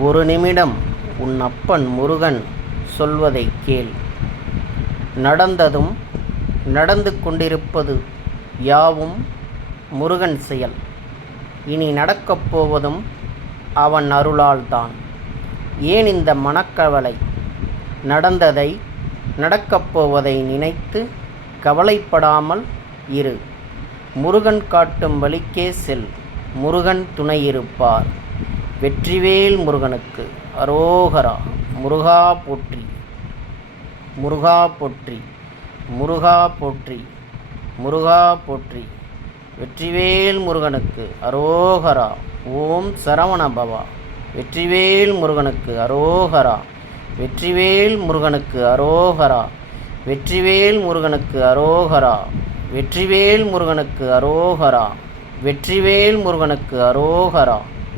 ஒரு நிமிடம் உன் அப்பன் முருகன் சொல்வதைக் கேள். நடந்ததும் நடந்து கொண்டிருப்பது யாவும் முருகன் செயல். இனி நடக்கப் போவதும் அவன் அருளால்தான். ஏன் இந்த மனக்கவலை? நடந்ததை நடக்கப் போவதை நினைத்து கவலைப்படாமல் இரு. முருகன் காட்டும் வழிக்கே செல். முருகன் துணையிருப்பார் வெற்றிவேல் முருகனுக்கு. அரோகரா முருகா போற்றி முருகா போற்றி முருகா போற்றி முருகா போற்றி. வெற்றிவேல் முருகனுக்கு அரோகரா ஓம் சரவண பவா வெற்றிவேல் முருகனுக்கு அரோகரா வெற்றிவேல் முருகனுக்கு அரோகரா. வெற்றிவேல் முருகனுக்கு அரோகரா வெற்றிவேல் முருகனுக்கு அரோகரா. வெற்றிவேல் முருகனுக்கு அரோகரா.